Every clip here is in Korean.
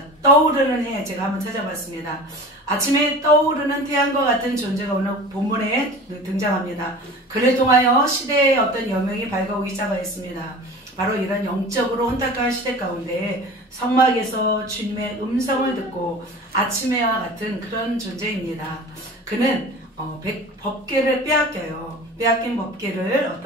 자, 떠오르는 해 제가 한번 찾아봤습니다. 아침에 떠오르는 태양과 같은 존재가 오늘 본문에 등장합니다. 그를 통하여 시대의 어떤 여명이 밝아오기 시작하였습니다. 바로 이런 영적으로 혼탁한 시대 가운데 성막에서 주님의 음성을 듣고 아침해와 같은 그런 존재입니다. 그는 법궤를 빼앗겨요. 빼앗긴 법궤를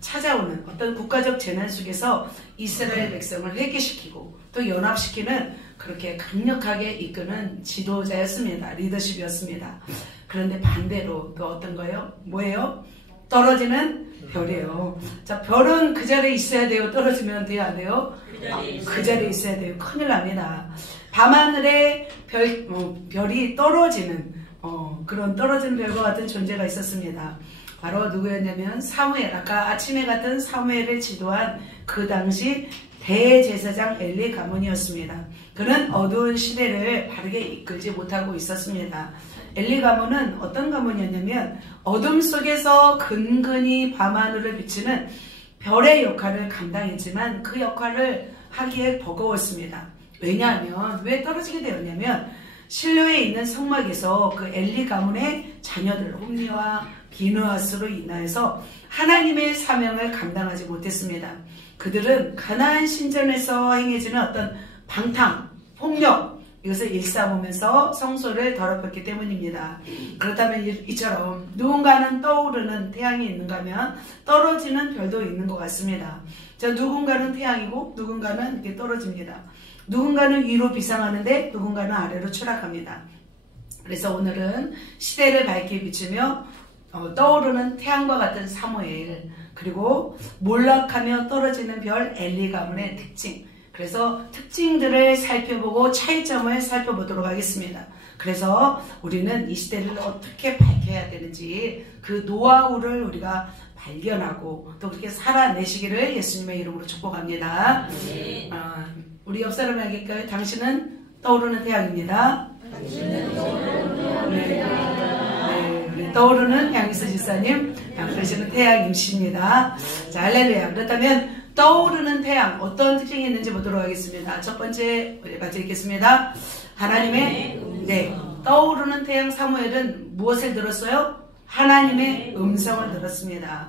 찾아오는 어떤 국가적 재난 속에서 이스라엘 백성을 회개시키고 또 연합시키는 그렇게 강력하게 이끄는 지도자였습니다. 리더십이었습니다. 그런데 반대로 또 어떤 거예요? 뭐예요? 떨어지는 별이에요. 자, 별은 그 자리에 있어야 돼요? 떨어지면 돼요? 안 돼요? 그 자리에 있어야 돼요. 큰일 납니다. 밤하늘에 별이 떨어지는 그런 떨어지는 별과 같은 존재가 있었습니다. 바로 누구였냐면 사무엘, 아까 아침에 같은 사무엘을 지도한 그 당시 대제사장 엘리 가문이었습니다. 그는 어두운 시대를 바르게 이끌지 못하고 있었습니다. 엘리 가문은 어떤 가문이었냐면 어둠 속에서 근근히 밤하늘을 비추는 별의 역할을 감당했지만 그 역할을 하기에 버거웠습니다. 왜냐하면 왜 떨어지게 되었냐면 실로에 있는 성막에서 그 엘리 가문의 자녀들 홈리와 비느하스로 인하여서 하나님의 사명을 감당하지 못했습니다. 그들은 가나안 신전에서 행해지는 어떤 방탕, 폭력 이것을 일삼으면서 성소를 더럽혔기 때문입니다. 그렇다면 이처럼 누군가는 떠오르는 태양이 있는가 하면 떨어지는 별도 있는 것 같습니다. 자, 누군가는 태양이고 누군가는 이렇게 떨어집니다. 누군가는 위로 비상하는데 누군가는 아래로 추락합니다. 그래서 오늘은 시대를 밝게 비추며 떠오르는 태양과 같은 사무엘, 그리고 몰락하며 떨어지는 별 엘리 가문의 특징, 그래서 특징들을 살펴보고 차이점을 살펴보도록 하겠습니다. 그래서 우리는 이 시대를 어떻게 밝혀야 되는지 그 노하우를 우리가 발견하고 또 그렇게 살아내시기를 예수님의 이름으로 축복합니다. 우리 옆 사람에게 당신은 떠오르는 태양입니다. 우리 떠오르는 양희수 지사님, 당신은 태양임십니다. 자, 할렐루야. 그렇다면 떠오르는 태양 어떤 특징이 있는지 보도록 하겠습니다. 첫 번째 같이 읽겠습니다. 하나님의 떠오르는 태양 사무엘은 무엇을 들었어요? 하나님의 음성을 들었습니다.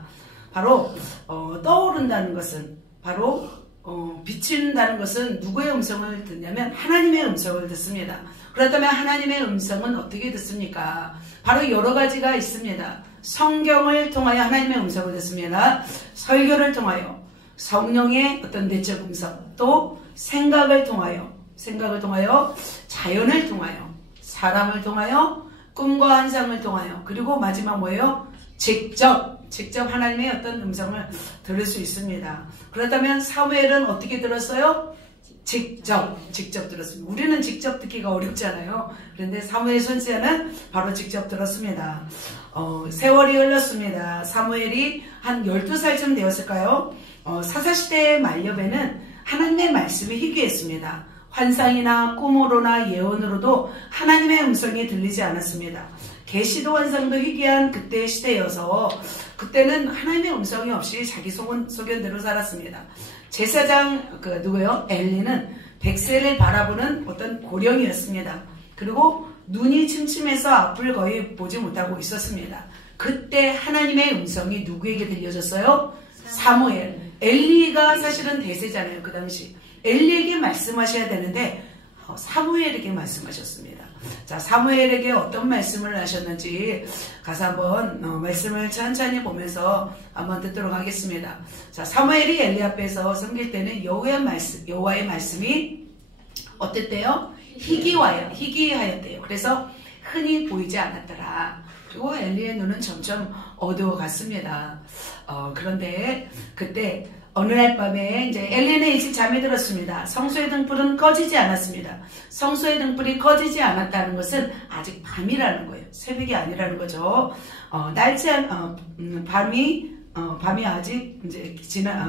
바로 떠오른다는 것은 바로 비친다는 것은 누구의 음성을 듣냐면 하나님의 음성을 듣습니다. 그렇다면 하나님의 음성은 어떻게 듣습니까? 바로 여러 가지가 있습니다. 성경을 통하여 하나님의 음성을 듣습니다. 설교를 통하여 성령의 어떤 내적 음성, 또 생각을 통하여 자연을 통하여 사람을 통하여 꿈과 환상을 통하여, 그리고 마지막 뭐예요? 직접 하나님의 어떤 음성을 들을 수 있습니다. 그렇다면 사무엘은 어떻게 들었어요? 직접 들었습니다. 우리는 직접 듣기가 어렵잖아요. 그런데 사무엘 선지자는 바로 직접 들었습니다. 세월이 흘렀습니다. 사무엘이 한 12살쯤 되었을까요? 사사시대의 말년에는 하나님의 말씀이 희귀했습니다. 환상이나 꿈으로나 예언으로도 하나님의 음성이 들리지 않았습니다. 계시도 환상도 희귀한 그때의 시대여서 그때는 하나님의 음성이 없이 자기 소견대로 살았습니다. 제사장 누구요? 엘리는 백세를 바라보는 어떤 고령이었습니다. 그리고 눈이 침침해서 앞을 거의 보지 못하고 있었습니다. 그때 하나님의 음성이 누구에게 들려졌어요? 사무엘. 엘리가 사실은 대세잖아요. 그 당시 엘리에게 말씀하셔야 되는데 사무엘에게 말씀하셨습니다. 자, 사무엘에게 어떤 말씀을 하셨는지 가서 한번 말씀을 천천히 보면서 한번 듣도록 하겠습니다. 자, 사무엘이 엘리 앞에서 섬길 때는 여호와의 말씀이 어땠대요? 희귀하였대요. 그래서 흔히 보이지 않았더라. 그리고 엘리의 눈은 점점 어두워갔습니다. 그런데 그때 어느 날 밤에 이제 엘리는 일찍 잠이 들었습니다. 성소의 등불은 꺼지지 않았습니다. 성소의 등불이 꺼지지 않았다는 것은 아직 밤이라는 거예요. 새벽이 아니라는 거죠. 밤이 아직 이제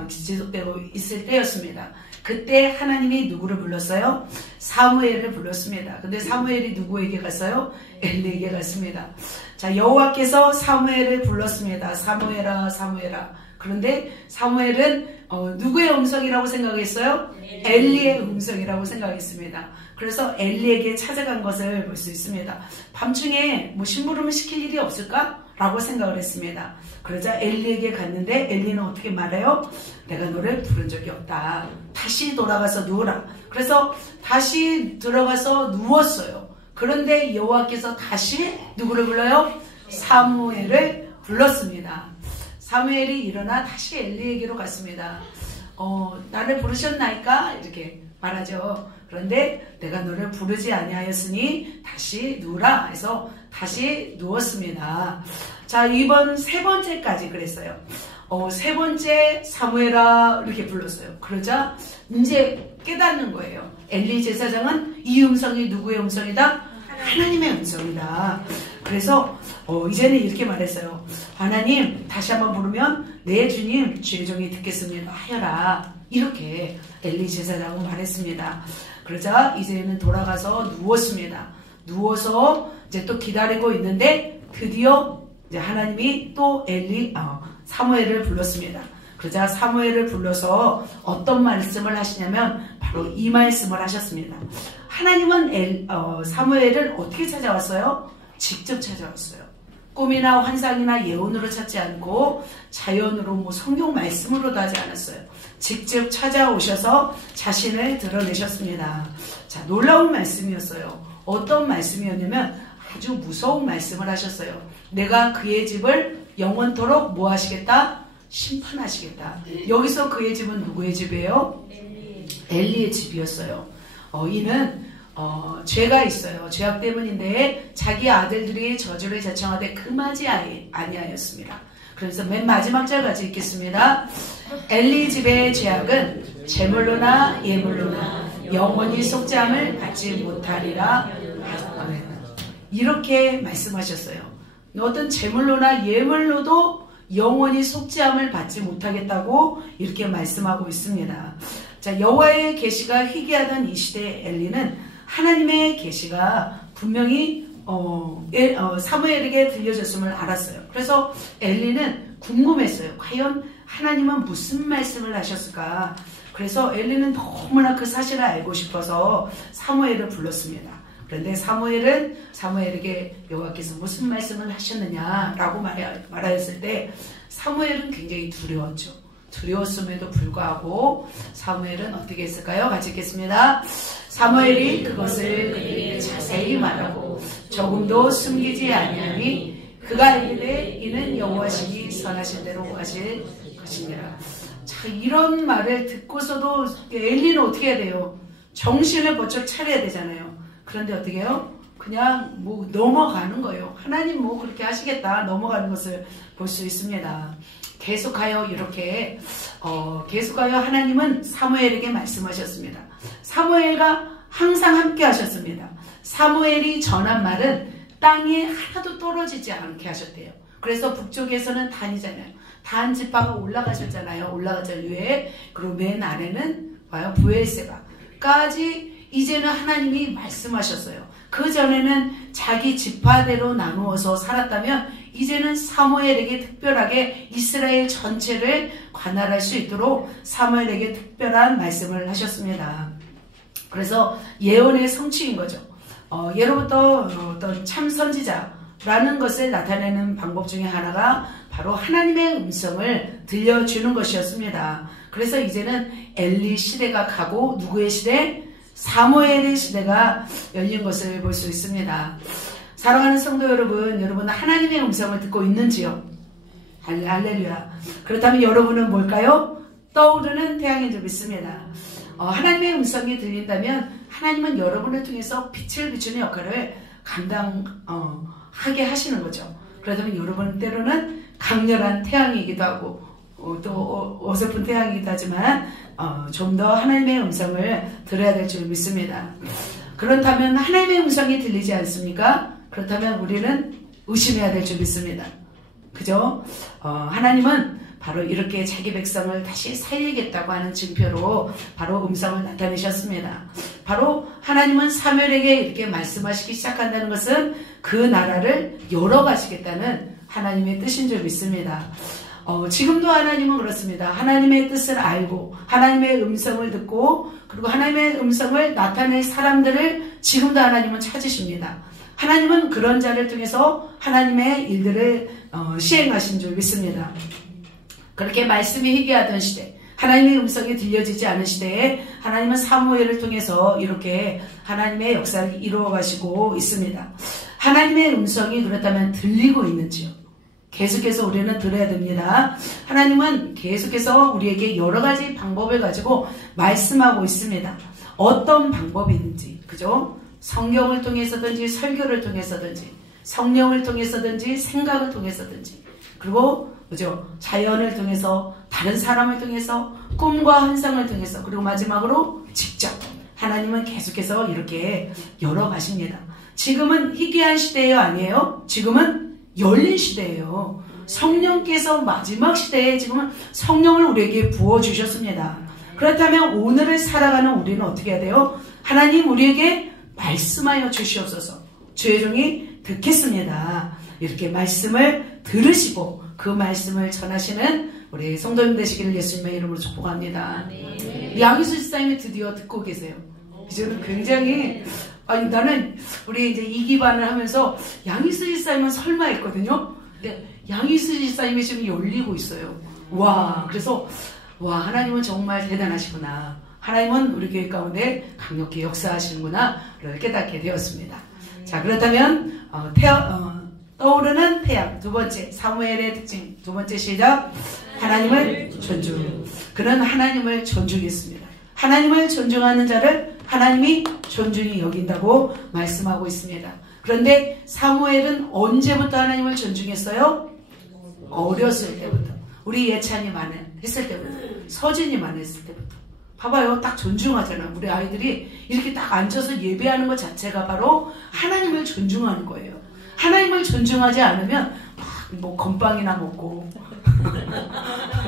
지속되고 있을 때였습니다. 그때 하나님이 누구를 불렀어요? 사무엘을 불렀습니다. 근데 사무엘이 누구에게 갔어요? 엘리에게 갔습니다. 자, 여호와께서 사무엘을 불렀습니다. 사무엘아, 사무엘아. 그런데 사무엘은 누구의 음성이라고 생각했어요? 엘리의 음성이라고 생각했습니다. 그래서 엘리에게 찾아간 것을 볼 수 있습니다. 밤중에 뭐 심부름을 시킬 일이 없을까? 라고 생각을 했습니다. 그러자 엘리에게 갔는데 엘리는 어떻게 말해요? 내가 너를 부른 적이 없다. 다시 돌아가서 누우라. 그래서 다시 들어가서 누웠어요. 그런데 여호와께서 다시 누구를 불러요? 사무엘을 불렀습니다. 사무엘이 일어나 다시 엘리에게로 갔습니다. 나를 부르셨나이까? 이렇게 말하죠. 그런데 내가 너를 부르지 아니하였으니 다시 누우라 해서 다시 누웠습니다. 자, 이번 세 번째까지 그랬어요. 세 번째 사무엘아 이렇게 불렀어요. 그러자 이제 깨닫는 거예요. 엘리 제사장은 이 음성이 누구의 음성이다? 하나님의 음성이다. 그래서 이제는 이렇게 말했어요. 하나님 다시 한번 부르면 내 주님 주의 종이 듣겠습니다 하여라. 이렇게 엘리 제사장은 말했습니다. 그러자 이제는 돌아가서 누웠습니다. 누워서 이제 또 기다리고 있는데 드디어 이제 하나님이 또 사무엘을 불렀습니다. 그러자 사무엘을 불러서 어떤 말씀을 하시냐면 바로 이 말씀을 하셨습니다. 하나님은 사무엘을 어떻게 찾아왔어요? 직접 찾아왔어요. 꿈이나 환상이나 예언으로 찾지 않고 자연으로 뭐 성경 말씀으로도 하지 않았어요. 직접 찾아오셔서 자신을 드러내셨습니다. 자, 놀라운 말씀이었어요. 어떤 말씀이었냐면 아주 무서운 말씀을 하셨어요. 내가 그의 집을 영원토록 뭐 하시겠다? 심판하시겠다. 여기서 그의 집은 누구의 집이에요? 엘리의 집이었어요. 이는 죄가 있어요. 죄악 때문인데 자기 아들들이 저주를 자청하되 금하지 아니하였습니다. 그래서 맨 마지막 절까지 읽겠습니다. 엘리 집의 죄악은 제물로나 예물로나 영원히 속죄함을 받지 못하리라. 이렇게 말씀하셨어요. 어떤 제물로나 예물로도 영원히 속죄함을 받지 못하겠다고 이렇게 말씀하고 있습니다. 자, 여호와의 계시가 희귀하던 이 시대의 엘리는 하나님의 계시가 분명히 사무엘에게 들려졌음을 알았어요. 그래서 엘리는 궁금했어요. 과연 하나님은 무슨 말씀을 하셨을까? 그래서 엘리는 너무나 그 사실을 알고 싶어서 사무엘을 불렀습니다. 그런데 사무엘은 사무엘에게 여호와께서 무슨 말씀을 하셨느냐라고 말하였을 때 사무엘은 굉장히 두려웠죠. 두려웠음에도 불구하고 사무엘은 어떻게 했을까요? 같이 읽겠습니다. 사무엘이 그것을 그에게 자세히 말하고 조금도 숨기지 아니하니 그가 이르되 이는 여호와시니 선하신 대로 하실 것이니라. 자, 이런 말을 듣고서도 엘리는 어떻게 해야 돼요? 정신을 번쩍 차려야 되잖아요. 그런데 어떻게 해요? 그냥 뭐 넘어가는 거예요. 하나님 뭐 그렇게 하시겠다 넘어가는 것을 볼 수 있습니다. 계속하여 이렇게 계속하여 하나님은 사무엘에게 말씀하셨습니다. 사무엘과 항상 함께 하셨습니다. 사무엘이 전한 말은 땅에 하나도 떨어지지 않게 하셨대요. 그래서 북쪽에서는 단이잖아요. 단 지파가 올라가셨잖아요. 올라가자 위에. 그리고 맨 아래는 와요. 브엘세바까지 이제는 하나님이 말씀하셨어요. 그 전에는 자기 지파대로 나누어서 살았다면 이제는 사무엘에게 특별하게 이스라엘 전체를 관할할 수 있도록 사무엘에게 특별한 말씀을 하셨습니다. 그래서 예언의 성취인 거죠. 예로부터 어떤 참 선지자라는 것을 나타내는 방법 중에 하나가 바로 하나님의 음성을 들려주는 것이었습니다. 그래서 이제는 엘리 시대가 가고 누구의 시대? 사무엘의 시대가 열린 것을 볼 수 있습니다. 사랑하는 성도 여러분 하나님의 음성을 듣고 있는지요? 할렐루야. 그렇다면 여러분은 뭘까요? 떠오르는 태양인 줄 믿습니다. 하나님의 음성이 들린다면 하나님은 여러분을 통해서 빛을 비추는 역할을 감당하게 하시는 거죠. 그렇다면 여러분 때로는 강렬한 태양이기도 하고 또 어설픈 태양이기도 하지만 좀 더 하나님의 음성을 들어야 될 줄 믿습니다. 그렇다면 하나님의 음성이 들리지 않습니까? 그렇다면 우리는 의심해야 될 줄 믿습니다. 그죠? 하나님은 바로 이렇게 자기 백성을 다시 살리겠다고 하는 증표로 바로 음성을 나타내셨습니다. 바로 하나님은 사무엘에게 이렇게 말씀하시기 시작한다는 것은 그 나라를 열어가시겠다는 하나님의 뜻인 줄 믿습니다. 지금도 하나님은 그렇습니다. 하나님의 뜻을 알고 하나님의 음성을 듣고 그리고 하나님의 음성을 나타낼 사람들을 지금도 하나님은 찾으십니다. 하나님은 그런 자를 통해서 하나님의 일들을 시행하신 줄 믿습니다. 그렇게 말씀이 희귀하던 시대, 하나님의 음성이 들려지지 않은 시대에 하나님은 사무엘을 통해서 이렇게 하나님의 역사를 이루어 가시고 있습니다. 하나님의 음성이 그렇다면 들리고 있는지요? 계속해서 우리는 들어야 됩니다. 하나님은 계속해서 우리에게 여러 가지 방법을 가지고 말씀하고 있습니다. 어떤 방법이 있는지, 그죠? 성경을 통해서든지 설교를 통해서든지 성령을 통해서든지 생각을 통해서든지 그리고 그죠? 자연을 통해서 다른 사람을 통해서 꿈과 환상을 통해서 그리고 마지막으로 직접 하나님은 계속해서 이렇게 열어가십니다. 지금은 희귀한 시대예요? 아니에요? 지금은 열린 시대예요. 성령께서 마지막 시대에 지금은 성령을 우리에게 부어주셨습니다. 그렇다면 오늘을 살아가는 우리는 어떻게 해야 돼요? 하나님 우리에게 말씀하여 주시옵소서. 주의 종이 듣겠습니다. 이렇게 말씀을 들으시고 그 말씀을 전하시는 우리 성도님 되시기를 예수님의 이름으로 축복합니다. 양희수 집사님이 드디어 듣고 계세요. 저는 굉장히 나는 우리 이제 이 기반을 하면서 양희수 집사님은 설마 했거든요. 근데 양희수 집사님이 지금 열리고 있어요. 와, 그래서 와, 하나님은 정말 대단하시구나. 하나님은 우리 교회 가운데 강력히 역사하시는구나 를 깨닫게 되었습니다. 자, 그렇다면 떠오르는 태양 두 번째 사무엘의 특징 두 번째 시작. 하나님을 존중. 그는 하나님을 존중했습니다. 하나님을 존중하는 자를 하나님이 존중히 여긴다고 말씀하고 있습니다. 그런데 사무엘은 언제부터 하나님을 존중했어요? 어렸을 때부터. 우리 예찬이만 했을 때부터. 서진이만 했을 때부터. 봐봐요. 딱 존중하잖아요. 우리 아이들이 이렇게 딱 앉아서 예배하는 것 자체가 바로 하나님을 존중하는 거예요. 하나님을 존중하지 않으면 뭐 건빵이나 먹고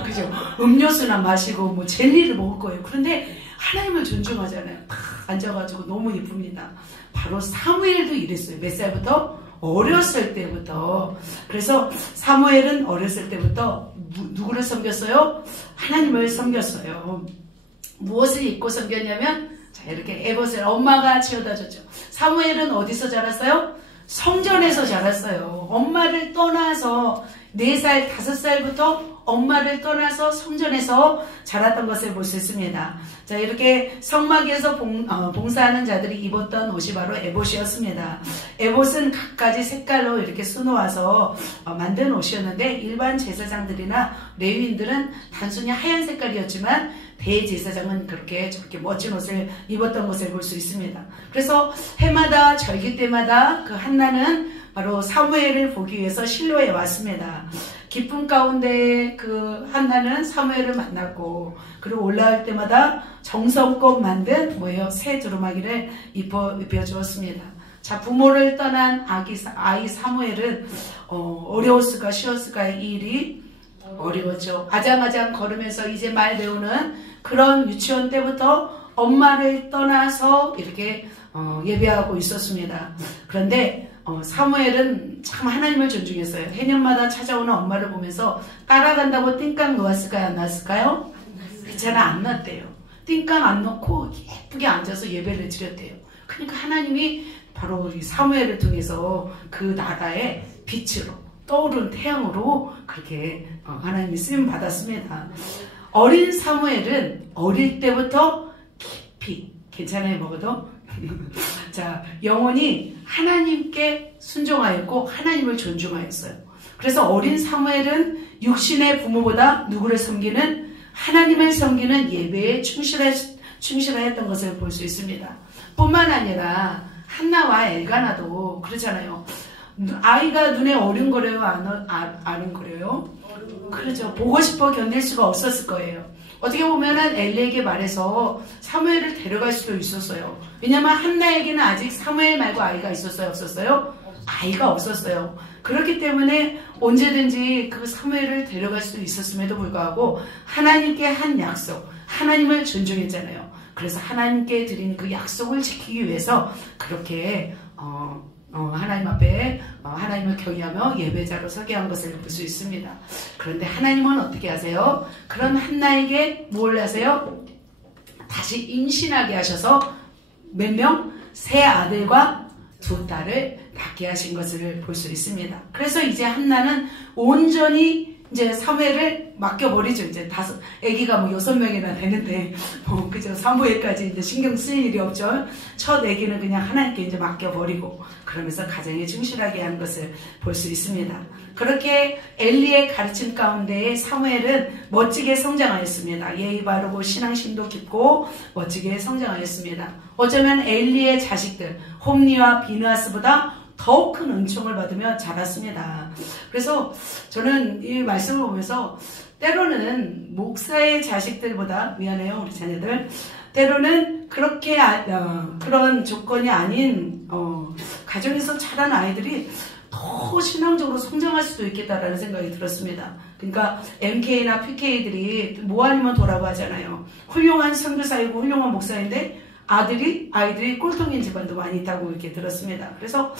그죠? 음료수나 마시고 뭐 젤리를 먹을 거예요. 그런데 하나님을 존중하잖아요. 딱 앉아가지고 너무 예쁩니다. 바로 사무엘도 이랬어요. 몇 살부터? 어렸을 때부터. 그래서 사무엘은 어렸을 때부터 누구를 섬겼어요? 하나님을 섬겼어요. 무엇을 입고 섬겼냐면 자, 이렇게 에봇을 엄마가 지어다 줬죠. 사무엘은 어디서 자랐어요? 성전에서 자랐어요. 엄마를 떠나서 4살, 5살부터 엄마를 떠나서 성전에서 자랐던 것을 볼 수 있습니다. 자, 이렇게 성막에서 봉사하는 자들이 입었던 옷이 바로 에봇이었습니다. 에봇은 각가지 색깔로 이렇게 수놓아서 만든 옷이었는데 일반 제사장들이나 레위인들은 단순히 하얀 색깔이었지만 대제사장은 그렇게 저렇게 멋진 옷을 입었던 것을 볼 수 있습니다. 그래서 해마다 절기 때마다 그 한나는 바로 사무엘을 보기 위해서 실로에 왔습니다. 기쁨 가운데 그 한나는 사무엘을 만났고 그리고 올라올 때마다 정성껏 만든 새 두루마기를 입혀주었습니다. 자, 부모를 떠난 아이 사무엘은 어려웠을까 쉬웠을까 이 일이 어려웠죠. 아장아장 걸으면서 이제 말 배우는 그런 유치원 때부터 엄마를 떠나서 이렇게 예배하고 있었습니다. 그런데 사무엘은 참 하나님을 존중했어요. 해년마다 찾아오는 엄마를 보면서 따라간다고 띵깡 놓았을까요? 안 놓았을까요? 괜찮아, 안 놨대요. 띵깡 안 놓고 예쁘게 앉아서 예배를 드렸대요. 그러니까 하나님이 바로 이 사무엘을 통해서 그 나라의 빛으로 떠오르는 태양으로 그렇게 하나님이 쓰임 받았습니다. 어린 사무엘은 어릴 때부터 깊이 괜찮아요 먹어도 자 영혼이 하나님께 순종하였고 하나님을 존중하였어요. 그래서 어린 사무엘은 육신의 부모보다 누구를 섬기는 하나님을 섬기는 예배에 충실하였던 것을 볼 수 있습니다. 뿐만 아니라 한나와 엘가나도 그렇잖아요. 아이가 눈에 어른거려요? 아른거려요? 그렇죠. 보고 싶어 견딜 수가 없었을 거예요. 어떻게 보면은 엘리에게 말해서 사무엘을 데려갈 수도 있었어요. 왜냐면 한나에게는 아직 사무엘 말고 아이가 있었어요? 없었어요? 아이가 없었어요. 그렇기 때문에 언제든지 그 사무엘을 데려갈 수 있었음에도 불구하고 하나님께 한 약속, 하나님을 존중했잖아요. 그래서 하나님께 드린 그 약속을 지키기 위해서 그렇게 하나님 앞에 하나님을 경외하며 예배자로 서게 한 것을 볼 수 있습니다. 그런데 하나님은 어떻게 하세요? 그런 한나에게 뭘 하세요? 다시 임신하게 하셔서 몇 명? 세 아들과 두 딸을 낳게 하신 것을 볼 수 있습니다. 그래서 이제 한나는 온전히 이제 사무엘을 맡겨버리죠. 이제 아기가 뭐 6명이나 되는데, 그죠. 사무엘까지 이제 신경 쓸 일이 없죠. 첫 아기는 그냥 하나님께 이제 맡겨버리고, 그러면서 가정에 충실하게 한 것을 볼 수 있습니다. 그렇게 엘리의 가르침 가운데 사무엘은 멋지게 성장하였습니다. 예의 바르고 신앙심도 깊고 멋지게 성장하였습니다. 어쩌면 엘리의 자식들, 홈리와 비느하스보다 더욱 큰 은총을 받으며 자랐습니다. 그래서 저는 이 말씀을 보면서 때로는 목사의 자식들보다, 미안해요 우리 자녀들, 때로는 그렇게 그런 조건이 아닌 가정에서 자란 아이들이 더 신앙적으로 성장할 수도 있겠다라는 생각이 들었습니다. 그러니까 MK나 PK들이 뭐 아니면 도라고 하잖아요. 훌륭한 선교사이고 훌륭한 목사인데 아이들이 꼴통인 집안도 많이 있다고 이렇게 들었습니다. 그래서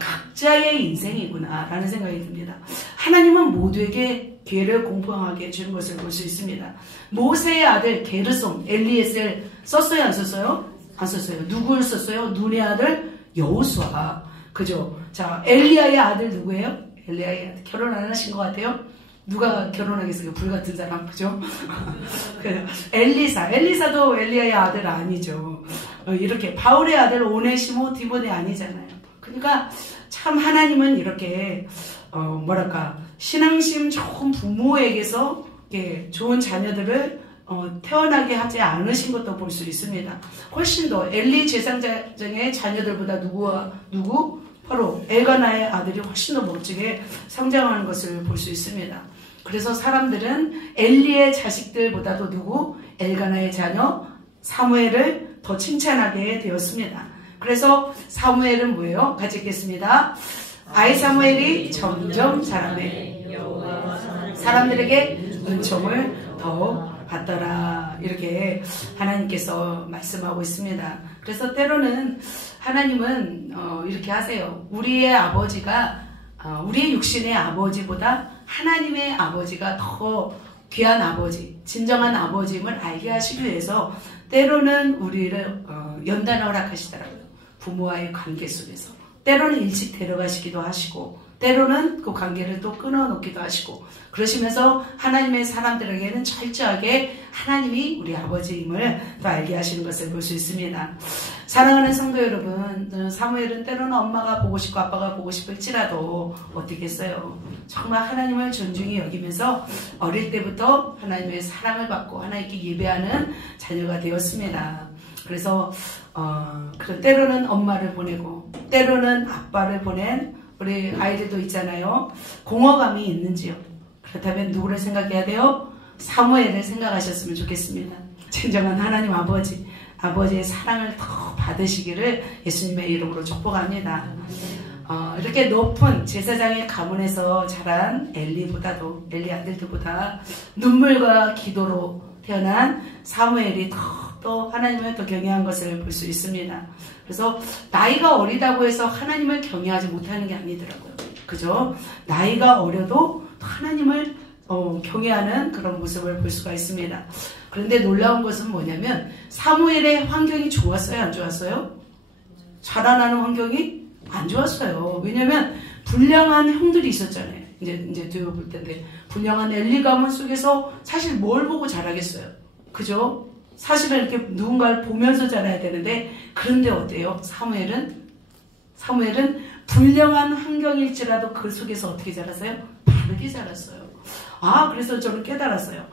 각자의 인생이구나 라는 생각이 듭니다. 하나님은 모두에게 기회를 공평하게 주는 것을 볼 수 있습니다. 모세의 아들 게르솜, 엘리에셀 썼어요 안 썼어요? 안 썼어요. 누구를 썼어요? 눈의 아들 여호수아. 그죠? 자, 엘리야의 아들 누구예요? 엘리야의 아들. 결혼 안 하신 것 같아요? 누가 결혼하겠어요? 불같은 사람, 그죠? 엘리사도 엘리야의 아들 아니죠. 이렇게 바울의 아들 오네시모 디모데 아니잖아요. 그러니까 참 하나님은 이렇게 신앙심 좋은 부모에게서 좋은 자녀들을 태어나게 하지 않으신 것도 볼 수 있습니다. 훨씬 더 엘리 제사장의 자녀들보다 누구? 바로 엘가나의 아들이 훨씬 더 멋지게 성장하는 것을 볼 수 있습니다. 그래서 사람들은 엘리의 자식들보다도 엘가나의 자녀 사무엘을 더 칭찬하게 되었습니다. 그래서 사무엘은 뭐예요? 같이 읽겠습니다. 아이 사무엘이 점점 자라매 사람들에게 은총을 더 받더라. 이렇게 하나님께서 말씀하고 있습니다. 그래서 때로는 하나님은 이렇게 하세요. 우리의 아버지가 우리의 육신의 아버지보다 하나님의 아버지가 더 귀한 아버지, 진정한 아버지임을 알게 하시기 위해서 때로는 우리를 연단을 허락하시더라고요. 부모와의 관계 속에서. 때로는 일찍 데려가시기도 하시고 때로는 그 관계를 또 끊어놓기도 하시고 그러시면서 하나님의 사람들에게는 철저하게 하나님이 우리 아버지임을 또 알게 하시는 것을 볼 수 있습니다. 사랑하는 성도 여러분, 사무엘은 때로는 엄마가 보고 싶고 아빠가 보고 싶을지라도 어떻게 했어요? 정말 하나님을 존중히 여기면서 어릴 때부터 하나님의 사랑을 받고 하나님께 예배하는 자녀가 되었습니다. 그래서 때로는 엄마를 보내고 때로는 아빠를 보낸 우리 아이들도 있잖아요. 공허감이 있는지요? 그렇다면 누구를 생각해야 돼요? 사무엘을 생각하셨으면 좋겠습니다. 진정한 하나님 아버지의 사랑을 더 받으시기를 예수님의 이름으로 축복합니다. 이렇게 높은 제사장의 가문에서 자란 엘리 아들들보다 눈물과 기도로 태어난 사무엘이 더 하나님을 더 경외한 것을 볼 수 있습니다. 그래서 나이가 어리다고 해서 하나님을 경외하지 못하는 게 아니더라고요. 그죠? 나이가 어려도 하나님을 경외하는 그런 모습을 볼 수가 있습니다. 그런데 놀라운 것은 뭐냐면 사무엘의 환경이 좋았어요? 안 좋았어요? 자라나는 환경이 안 좋았어요. 왜냐면 불량한 형들이 있었잖아요. 이제 뒤에 볼 텐데 불량한 엘리 가문 속에서 사실 뭘 보고 자라겠어요? 그죠? 사실은 이렇게 누군가를 보면서 자라야 되는데 그런데 어때요? 사무엘은 불량한 환경일지라도 그 속에서 어떻게 자랐어요? 바르게 자랐어요. 그래서 저는 깨달았어요.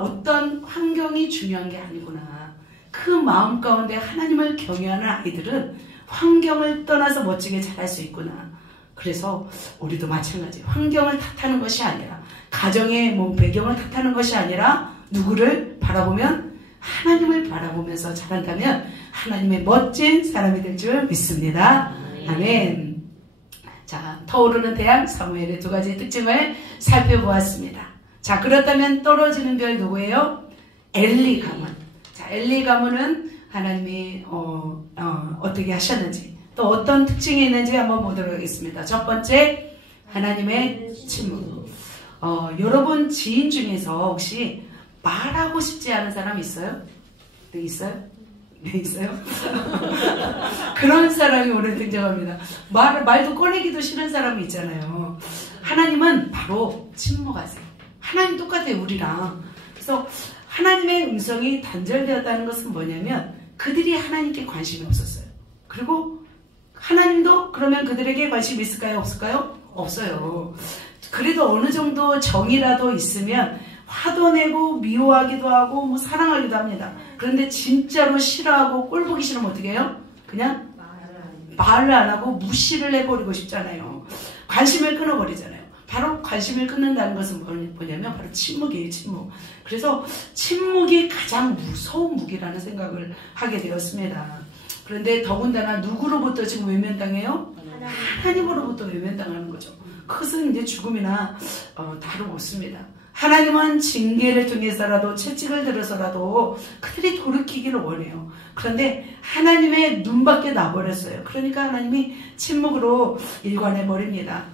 어떤 환경이 중요한 게 아니구나. 그 마음 가운데 하나님을 경외하는 아이들은 환경을 떠나서 멋지게 자랄 수 있구나. 그래서 우리도 마찬가지. 환경을 탓하는 것이 아니라 가정의 배경을 탓하는 것이 아니라 누구를 바라보면 하나님을 바라보면서 자란다면 하나님의 멋진 사람이 될 줄 믿습니다. 아멘. 자, 터오르는 태양 사무엘의 두 가지 특징을 살펴보았습니다. 자, 그렇다면 떨어지는 별 누구예요? 엘리 가문. 자, 엘리 가문은 하나님이 어떻게 하셨는지 또 어떤 특징이 있는지 한번 보도록 하겠습니다. 첫 번째, 하나님의 침묵. 여러분 지인 중에서 혹시 말하고 싶지 않은 사람 있어요? 네, 있어요? 네, 있어요? 그런 사람이 오늘 등장합니다. 말도 꺼내기도 싫은 사람이 있잖아요. 하나님은 바로 침묵하세요. 하나님 똑같아요, 우리랑. 그래서 하나님의 음성이 단절되었다는 것은 뭐냐면 그들이 하나님께 관심이 없었어요. 그리고 하나님도 그러면 그들에게 관심이 있을까요? 없을까요? 없어요. 그래도 어느 정도 정이라도 있으면 화도 내고 미워하기도 하고 뭐 사랑하기도 합니다. 그런데 진짜로 싫어하고 꼴 보기 싫으면 어떻게 해요? 그냥 말을 안 하고 무시를 해버리고 싶잖아요. 관심을 끊어버리잖아요. 바로 관심을 끊는다는 것은 뭐냐면 바로 침묵이에요. 침묵. 그래서 침묵이 가장 무서운 무기라는 생각을 하게 되었습니다. 그런데 더군다나 누구로부터 지금 외면당해요? 하나님으로부터 외면당하는 거죠. 그것은 이제 죽음이나 다름없습니다. 하나님은 징계를 통해서라도 채찍을 들어서라도 그들이 돌이키기를 원해요. 그런데 하나님의 눈밖에 나버렸어요. 그러니까 하나님이 침묵으로 일관해 버립니다.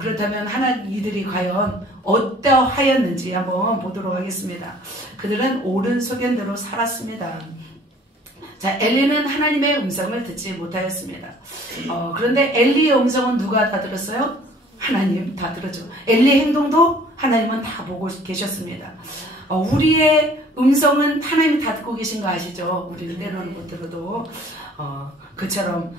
그렇다면 이들이 과연 어떠하였는지 한번 보도록 하겠습니다. 그들은 옳은 소견대로 살았습니다. 자, 엘리는 하나님의 음성을 듣지 못하였습니다. 그런데 엘리의 음성은 누가 다 들었어요? 하나님 다 들었죠. 엘리의 행동도 하나님은 다 보고 계셨습니다. 우리의 음성은 하나님이 다 듣고 계신 거 아시죠? 우리는 때로는 못 들어도 그처럼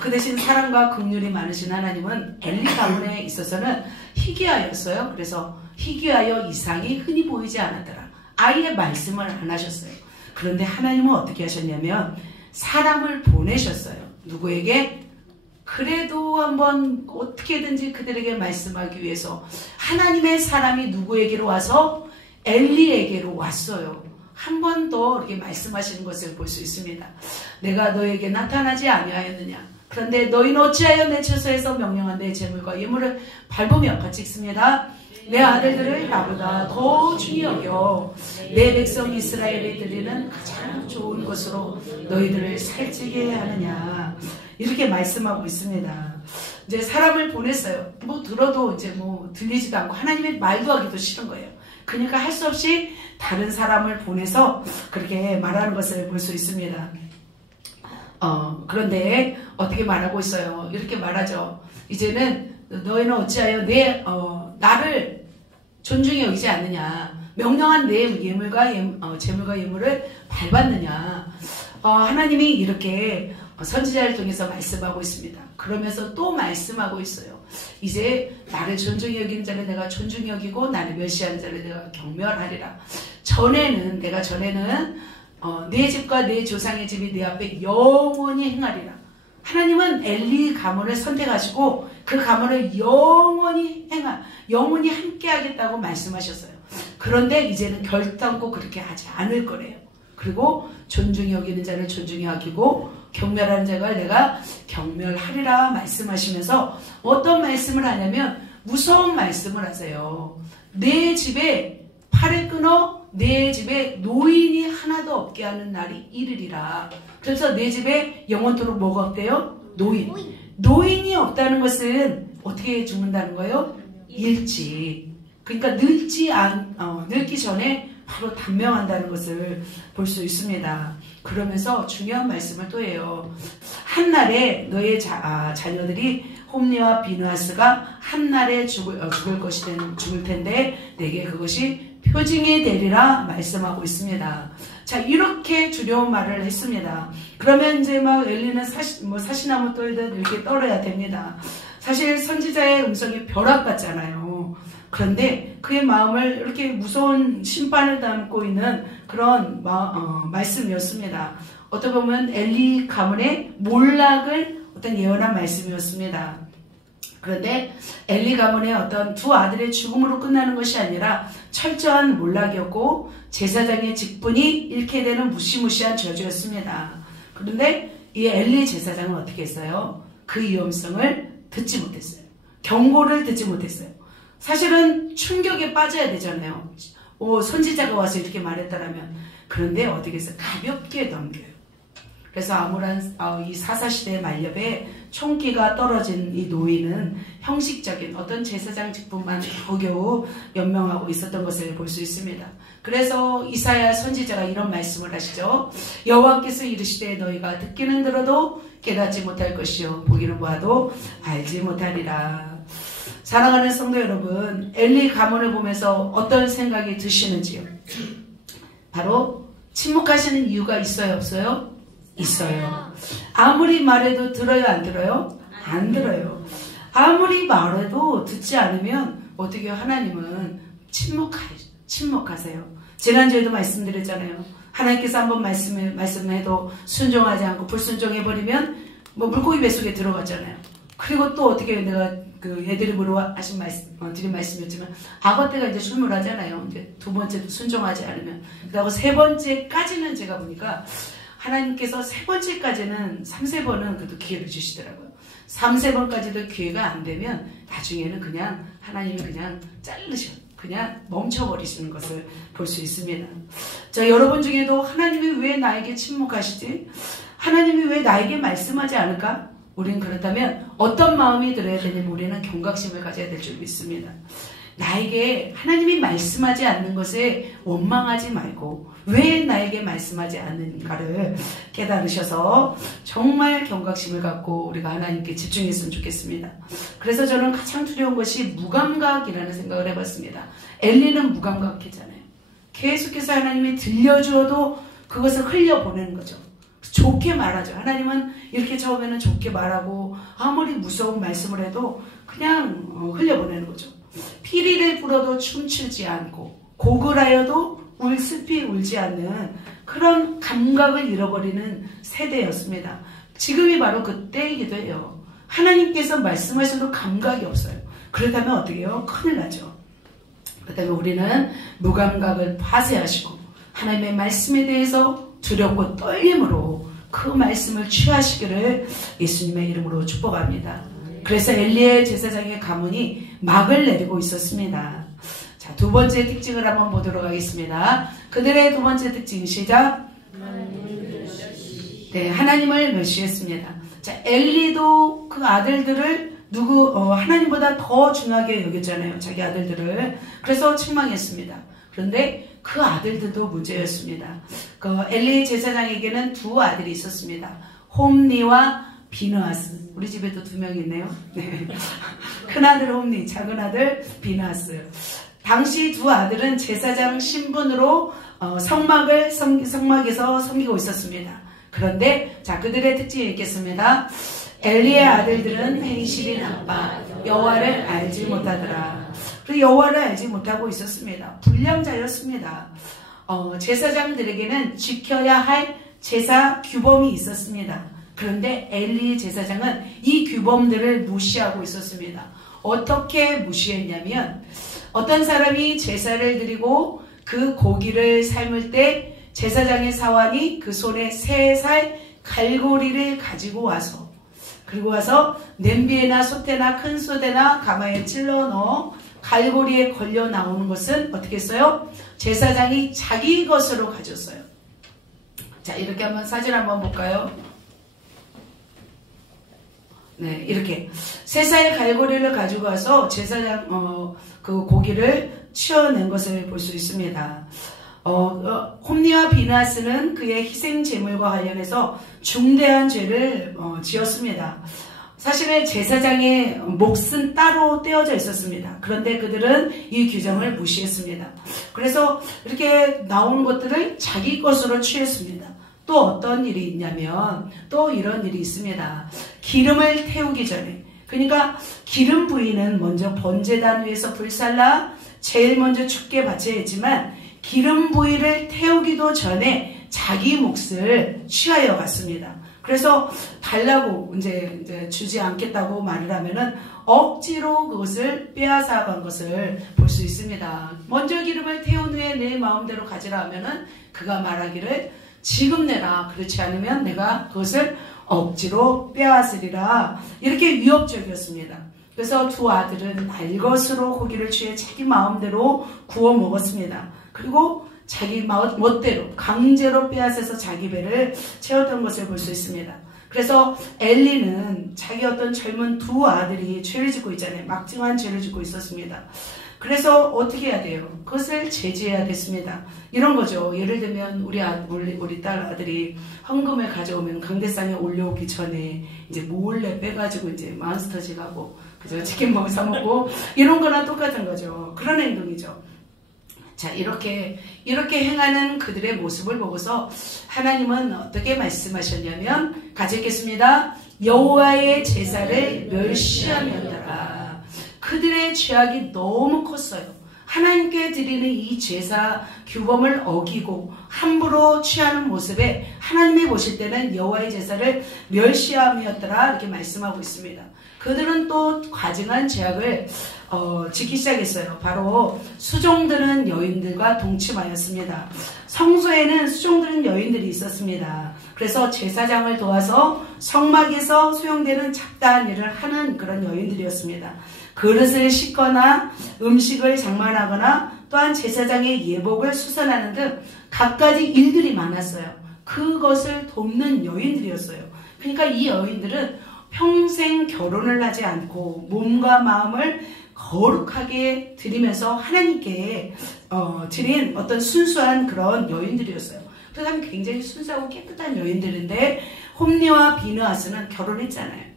그 대신 사랑과 긍휼이 많으신 하나님은 엘리 가문에 있어서는 희귀하였어요. 그래서 희귀하여 이상이 흔히 보이지 않았더라. 아예 말씀을 안 하셨어요. 그런데 하나님은 어떻게 하셨냐면 사람을 보내셨어요. 누구에게? 그래도 한번 어떻게든지 그들에게 말씀하기 위해서 하나님의 사람이 누구에게로 와서 엘리에게로 왔어요. 한 번 더 이렇게 말씀하시는 것을 볼 수 있습니다. 내가 너에게 나타나지 아니하였느냐? 그런데 너희는 어찌하여 내 처소에서 명령한 내 재물과 예물을 밟으며 같이 읽습니다. 내 아들들을 나보다 더 중히 여겨 내 백성 이스라엘이 드리는 가장 좋은 것으로 너희들을 살찌게 하느냐, 이렇게 말씀하고 있습니다. 이제 사람을 보냈어요. 뭐 들어도 이제 뭐 들리지도 않고 하나님의 말도 하기도 싫은 거예요. 그러니까 할 수 없이 다른 사람을 보내서 그렇게 말하는 것을 볼 수 있습니다. 그런데 어떻게 말하고 있어요? 이렇게 말하죠. 이제는 너희는 어찌하여 나를 존중히 여기지 않느냐, 명령한 내 예물과 재물과 예물을 밟았느냐. 하나님이 이렇게 선지자를 통해서 말씀하고 있습니다. 그러면서 또 말씀하고 있어요. 이제 나를 존중히 여기는 자를 내가 존중히 여기고 나를 멸시하는 자를 내가 경멸하리라. 내가 전에는 내 집과 내 조상의 집이 내 앞에 영원히 행하리라. 하나님은 엘리 가문을 선택하시고 그 가문을 영원히 함께 하겠다고 말씀하셨어요. 그런데 이제는 결단코 그렇게 하지 않을 거래요. 그리고 존중히 여기는 자를 존중히 여기고 경멸하는 자를 내가 경멸하리라 말씀하시면서 어떤 말씀을 하냐면 무서운 말씀을 하세요. 내 집에 팔을 끊어 내 집에 노인이 하나도 없게 하는 날이 이르리라. 그래서 내 집에 영원토록 뭐가 없대요? 노인이 없다는 것은 어떻게 죽는다는 거예요? 일찍. 그러니까 늙기 전에 바로 단명한다는 것을 볼 수 있습니다. 그러면서 중요한 말씀을 또 해요. 한날에 너의 자녀들이 홈리와 비누아스가 한날에 죽을 텐데 내게 그것이 표징이 되리라 말씀하고 있습니다. 자, 이렇게 두려운 말을 했습니다. 그러면 이제 막 엘리는 사시나무 떨듯 이렇게 떨어야 됩니다. 사실 선지자의 음성이 벼락 같잖아요. 그런데 그의 마음을 이렇게 무서운 심판을 담고 있는 그런 말씀이었습니다. 어떻게 보면 엘리 가문의 몰락을 어떤 예언한 말씀이었습니다. 그런데 엘리 가문의 어떤 두 아들의 죽음으로 끝나는 것이 아니라 철저한 몰락이었고 제사장의 직분이 잃게 되는 무시무시한 저주였습니다. 그런데 이 엘리 제사장은 어떻게 했어요? 그 위험성을 듣지 못했어요. 경고를 듣지 못했어요. 사실은 충격에 빠져야 되잖아요. 선지자가 와서 이렇게 말했다라면. 그런데 어떻게 했어요? 가볍게 넘겨요. 그래서 암울한 이 사사시대의 말렵에 총기가 떨어진 이 노인은 형식적인 어떤 제사장 직분만 겨우겨우 연명하고 있었던 것을 볼 수 있습니다. 그래서 이사야 선지자가 이런 말씀을 하시죠. 여호와께서 이르시되 너희가 듣기는 들어도 깨닫지 못할 것이요 보기는 보아도 알지 못하리라. 사랑하는 성도 여러분, 엘리 가문을 보면서 어떤 생각이 드시는지요? 바로 침묵하시는 이유가 있어요, 없어요? 있어요. 아무리 말해도 들어요, 안 들어요? 안 들어요. 아무리 말해도 듣지 않으면 어떻게 하나님은 침묵하세요. 지난주에도 말씀드렸잖아요. 하나님께서 한번 말씀해도 순종하지 않고 불순종해버리면 물고기 뱃속에 들어갔잖아요. 그리고 또 어떻게 내가 애드립으로 하신 드린 말씀이었지만 악어 때가 이제 출몰하잖아요. 이제 두 번째도 순종하지 않으면. 그리고 세 번째까지는 제가 보니까 하나님께서 세 번째까지는 3~4번은 그래도 기회를 주시더라고요. 3~4번까지도 기회가 안 되면 나중에는 그냥 하나님이 그냥 그냥 멈춰버리시는 것을 볼 수 있습니다. 자, 여러분 중에도 하나님이 왜 나에게 침묵하시지? 하나님이 왜 나에게 말씀하지 않을까? 우리는 그렇다면 어떤 마음이 들어야 되냐면 우리는 경각심을 가져야 될 줄 믿습니다. 나에게 하나님이 말씀하지 않는 것에 원망하지 말고 왜 나에게 말씀하지 않는가를 깨달으셔서 정말 경각심을 갖고 우리가 하나님께 집중했으면 좋겠습니다. 그래서 저는 가장 두려운 것이 무감각이라는 생각을 해봤습니다. 엘리는 무감각했잖아요. 계속해서 하나님이 들려주어도 그것을 흘려보내는 거죠. 좋게 말하죠. 하나님은 이렇게 처음에는 좋게 말하고 아무리 무서운 말씀을 해도 그냥 흘려보내는 거죠. 피리를 불어도 춤추지 않고 고글하여도 슬피 울지 않는 그런 감각을 잃어버리는 세대였습니다. 지금이 바로 그때이기도 해요. 하나님께서 말씀하셔도 감각이 없어요. 그렇다면 어떻게 해요? 큰일 나죠. 그렇다면 우리는 무감각을 파쇄하시고 하나님의 말씀에 대해서 두렵고 떨림으로 그 말씀을 취하시기를 예수님의 이름으로 축복합니다. 그래서 엘리의 제사장의 가문이 막을 내리고 있었습니다. 자, 두 번째 특징을 한번 보도록 하겠습니다. 그들의 두 번째 특징 시작. 네, 하나님을 멸시했습니다. 자, 엘리도 그 아들들을 하나님보다 더 중요하게 여겼잖아요. 자기 아들들을. 그래서 책망했습니다. 그런데 그 아들들도 문제였습니다. 엘리 제사장에게는 두 아들이 있었습니다. 홈니와 비느하스. 우리 집에도 2명이 있네요. 네. 큰 아들 홈니, 작은 아들 비느하스. 당시 두 아들은 제사장 신분으로 성막에서 섬기고 있었습니다. 그런데 자, 그들의 특징이 있겠습니다. 엘리의 아들들은 행실이 나빠 여호와를 알지 못하더라. 그 여호와를 알지 못하고 있었습니다. 불량자였습니다. 제사장들에게는 지켜야 할 제사 규범이 있었습니다. 그런데 엘리 제사장은 이 규범들을 무시하고 있었습니다. 어떻게 무시했냐면 어떤 사람이 제사를 드리고 그 고기를 삶을 때 제사장의 사환이 그 손에 3살 갈고리를 가지고 와서 그리고 와서 냄비에나 솥에나 큰 솥에나 가마에 찔러 넣어 갈고리에 걸려 나오는 것은 어떻게 했어요? 제사장이 자기 것으로 가졌어요. 자, 이렇게 한번 사진 한번 볼까요? 네, 이렇게 3살 갈고리를 가지고 와서 제사장 그 고기를 치워낸 것을 볼 수 있습니다. 홈니와 비느하스는 그의 희생 제물과 관련해서 중대한 죄를 지었습니다. 사실은 제사장의 몫은 따로 떼어져 있었습니다. 그런데 그들은 이 규정을 무시했습니다. 그래서 이렇게 나오는 것들을 자기 것으로 취했습니다. 또 어떤 일이 있냐면 또 이런 일이 있습니다. 기름을 태우기 전에, 그러니까 기름 부위는 먼저 번제단 위에서 불살라 제일 먼저 죽게 바쳐야 했지만 기름 부위를 태우기도 전에 자기 몫을 취하여 갔습니다. 그래서 달라고 이제 주지 않겠다고 말을 하면은 억지로 그것을 빼앗아 간 것을 볼 수 있습니다. 먼저 기름을 태운 후에 내 마음대로 가지라 하면은 그가 말하기를 지금 내라, 그렇지 않으면 내가 그것을 억지로 빼앗으리라. 이렇게 위협적이었습니다. 그래서 두 아들은 날 것으로 고기를 취해 자기 마음대로 구워 먹었습니다. 그리고 자기 멋대로 강제로 빼앗아서 자기 배를 채웠던 것을 볼 수 있습니다. 그래서 엘리는 자기 어떤 젊은 두 아들이 죄를 짓고 있잖아요. 막중한 죄를 짓고 있었습니다. 그래서 어떻게 해야 돼요? 그것을 제지해야 됐습니다. 이런 거죠. 예를 들면 우리 딸 아들이 헌금을 가져오면 강대상에 올려오기 전에 이제 몰래 빼가지고 이제 몬스터지 가고 그죠? 치킨 사 먹고 이런 거랑 똑같은 거죠. 그런 행동이죠. 자, 이렇게 행하는 그들의 모습을 보고서 하나님은 어떻게 말씀하셨냐면 같이 읽겠습니다. 여호와의 제사를 멸시하였더라. 그들의 죄악이 너무 컸어요. 하나님께 드리는 이 제사 규범을 어기고 함부로 취하는 모습에 하나님이 보실 때는 여호와의 제사를 멸시함이었더라 이렇게 말씀하고 있습니다. 그들은 또 과증한 죄악을 짓기 시작했어요. 바로 수종드는 여인들과 동침하였습니다. 성소에는 수종드는 여인들이 있었습니다. 그래서 제사장을 도와서 성막에서 수용되는 잡다한 일을 하는 그런 여인들이었습니다. 그릇을 씻거나 음식을 장만하거나 또한 제사장의 예복을 수선하는 등 갖가지 일들이 많았어요. 그것을 돕는 여인들이었어요. 그러니까 이 여인들은 평생 결혼을 하지 않고 몸과 마음을 거룩하게 드리면서 하나님께 드린 어떤 순수한 그런 여인들이었어요. 그다음에 굉장히 순수하고 깨끗한 여인들인데 홈리와 비느하스는 결혼했잖아요.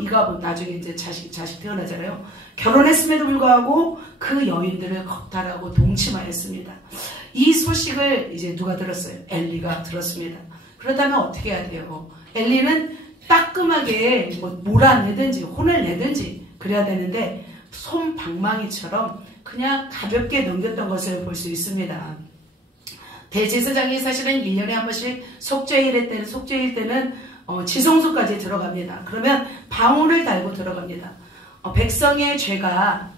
이가 나중에 이제 자식 태어나잖아요. 결혼했음에도 불구하고 그 여인들을 겁탈하고 동침하였습니다. 이 소식을 이제 누가 들었어요? 엘리가 들었습니다. 그렇다면 어떻게 해야 돼요? 엘리는 따끔하게 몰아내든지 혼을 내든지 그래야 되는데 솜방망이처럼 그냥 가볍게 넘겼던 것을 볼 수 있습니다. 대제사장이 사실은 1년에 한 번씩 속죄일 때는 지성소까지 들어갑니다. 그러면 방울을 달고 들어갑니다. 백성의 죄가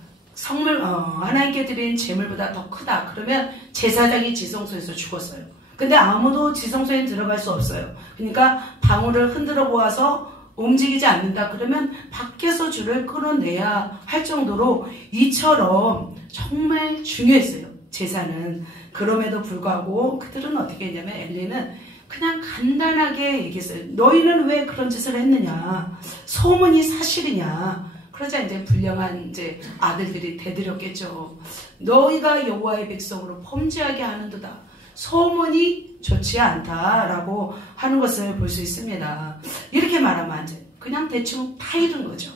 하나님께 드린 제물보다 더 크다. 그러면 제사장이 지성소에서 죽었어요. 근데 아무도 지성소에 들어갈 수 없어요. 그러니까 방울을 흔들어 보아서 움직이지 않는다. 그러면 밖에서 줄을 끌어내야 할 정도로 이처럼 정말 중요했어요. 제사는. 그럼에도 불구하고 그들은 어떻게 했냐면 엘리는 그냥 간단하게 얘기했어요. 너희는 왜 그런 짓을 했느냐? 소문이 사실이냐? 그러자 이제 불량한 이제 아들들이 대들였겠죠. 너희가 여호와의 백성으로 범죄하게 하는도다. 소문이 좋지 않다라고 하는 것을 볼 수 있습니다. 이렇게 말하면 안 돼. 그냥 대충 타이른 거죠.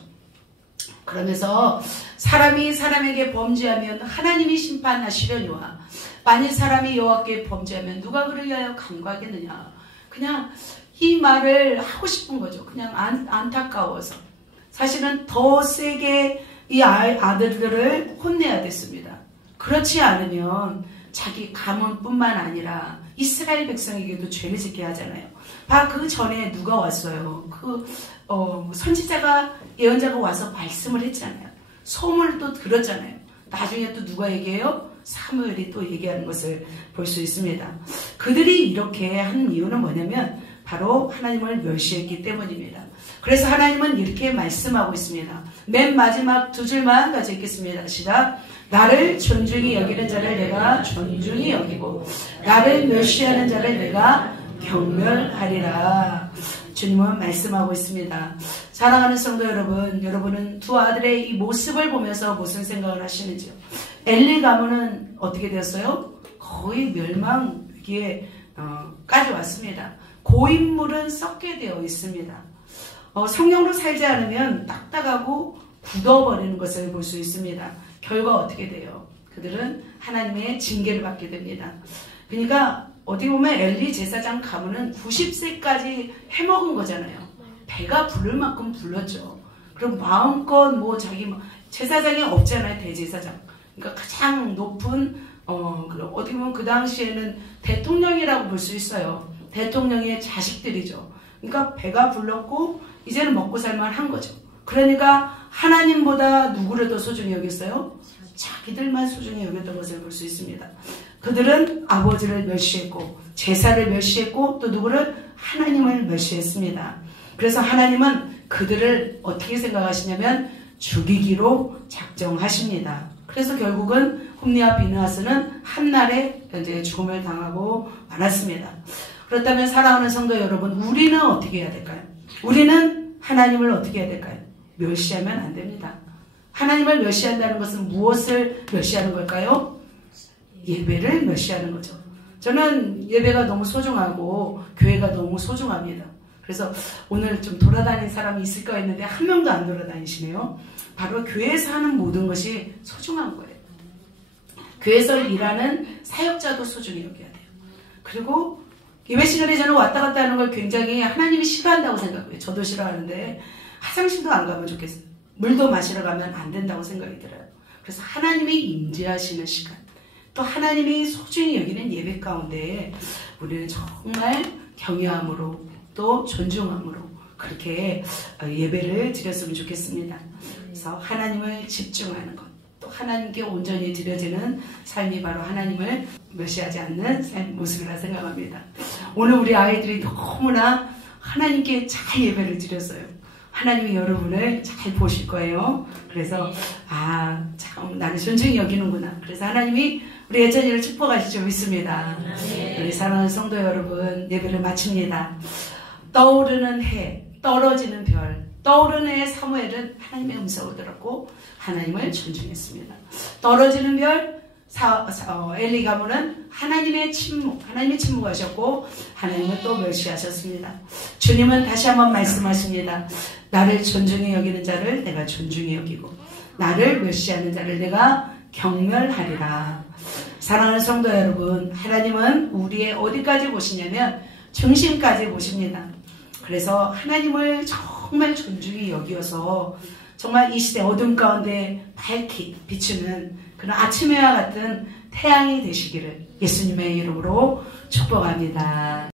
그러면서 사람이 사람에게 범죄하면 하나님이 심판하시려니와 만일 사람이 여호와께 범죄하면 누가 그를 위하여 간구하겠느냐. 그냥 이 말을 하고 싶은 거죠. 그냥 안타까워서. 사실은 더 세게 이 아들들을 혼내야 됐습니다. 그렇지 않으면 자기 가문뿐만 아니라 이스라엘 백성에게도 죄를 짓게 하잖아요. 그 전에 누가 왔어요? 선지자가 예언자가 와서 말씀을 했잖아요. 소문도 들었잖아요. 나중에 또 누가 얘기해요? 사무엘이 또 얘기하는 것을 볼 수 있습니다. 그들이 이렇게 한 이유는 뭐냐면 바로 하나님을 멸시했기 때문입니다. 그래서 하나님은 이렇게 말씀하고 있습니다. 맨 마지막 두 줄만 같이 읽겠습니다. 시작. 나를 존중히 여기는 자를 내가 존중히 여기고 나를 멸시하는 자를 내가 경멸하리라. 주님은 말씀하고 있습니다. 사랑하는 성도 여러분, 여러분은 두 아들의 이 모습을 보면서 무슨 생각을 하시는지요? 엘리 가문은 어떻게 되었어요? 거의 멸망 위기에 까지 왔습니다. 고인물은 썩게 되어 있습니다. 성령으로 살지 않으면 딱딱하고 굳어버리는 것을 볼 수 있습니다. 결과 어떻게 돼요? 그들은 하나님의 징계를 받게 됩니다. 그러니까 어떻게 보면 엘리 제사장 가문은 90세까지 해먹은 거잖아요. 배가 부를 만큼 불렀죠. 그럼 마음껏 자기 제사장이 없잖아요. 대제사장. 그러니까 가장 높은 어떻게 보면 그 당시에는 대통령이라고 볼 수 있어요. 대통령의 자식들이죠. 그러니까 배가 불렀고 이제는 먹고 살만한 거죠. 그러니까 하나님보다 누구를 더 소중히 여겼어요? 자기들만 소중히 여겼던 것을 볼 수 있습니다. 그들은 아버지를 멸시했고 제사를 멸시했고 또 누구를? 하나님을 멸시했습니다. 그래서 하나님은 그들을 어떻게 생각하시냐면 죽이기로 작정하십니다. 그래서 결국은 홈리와 비느하스는 한날에 이제 죽음을 당하고 말았습니다. 그렇다면 사랑하는 성도 여러분, 우리는 어떻게 해야 될까요? 우리는 하나님을 어떻게 해야 될까요? 멸시하면 안 됩니다. 하나님을 멸시한다는 것은 무엇을 멸시하는 걸까요? 예배를 멸시하는 거죠. 저는 예배가 너무 소중하고 교회가 너무 소중합니다. 그래서 오늘 좀 돌아다니는 사람이 있을까 했는데 한 명도 안 돌아다니시네요. 바로 교회에서 하는 모든 것이 소중한 거예요. 교회에서 일하는 사역자도 소중히 여겨야 돼요. 그리고 예배 시간에 저는 왔다 갔다 하는 걸 굉장히 하나님이 싫어한다고 생각해요. 저도 싫어하는데 화장실도 안 가면 좋겠어요. 물도 마시러 가면 안 된다고 생각이 들어요. 그래서 하나님이 임재하시는 시간, 또 하나님이 소중히 여기는 예배 가운데 우리는 정말 경외함으로 또 존중함으로 그렇게 예배를 드렸으면 좋겠습니다. 그래서 하나님을 집중하는 것, 또 하나님께 온전히 드려지는 삶이 바로 하나님을 멸시하지 않는 삶 모습이라 생각합니다. 오늘 우리 아이들이 너무나 하나님께 잘 예배를 드렸어요. 하나님이 여러분을 잘 보실 거예요. 그래서 참 나를 존중히 여기는구나. 그래서 하나님이 우리 예찬이를 축복하실 줄 믿습니다. 우리 사랑하는 성도 여러분, 예배를 마칩니다. 떠오르는 해, 떨어지는 별, 떠오르는 해 사무엘은 하나님의 음성을 들었고 하나님을 존중했습니다. 떨어지는 별, 엘리 가문은 하나님의 침묵하셨고 하나님은 또 멸시하셨습니다. 주님은 다시 한번 말씀하십니다. 나를 존중히 여기는 자를 내가 존중히 여기고 나를 멸시하는 자를 내가 경멸하리라. 사랑하는 성도 여러분, 하나님은 우리의 어디까지 보시냐면 중심까지 보십니다. 그래서 하나님을 정말 존중히 여기어서 정말 이 시대 어둠 가운데 밝히 비추는 그런 아침해와 같은 태양이 되시기를 예수님의 이름으로 축복합니다.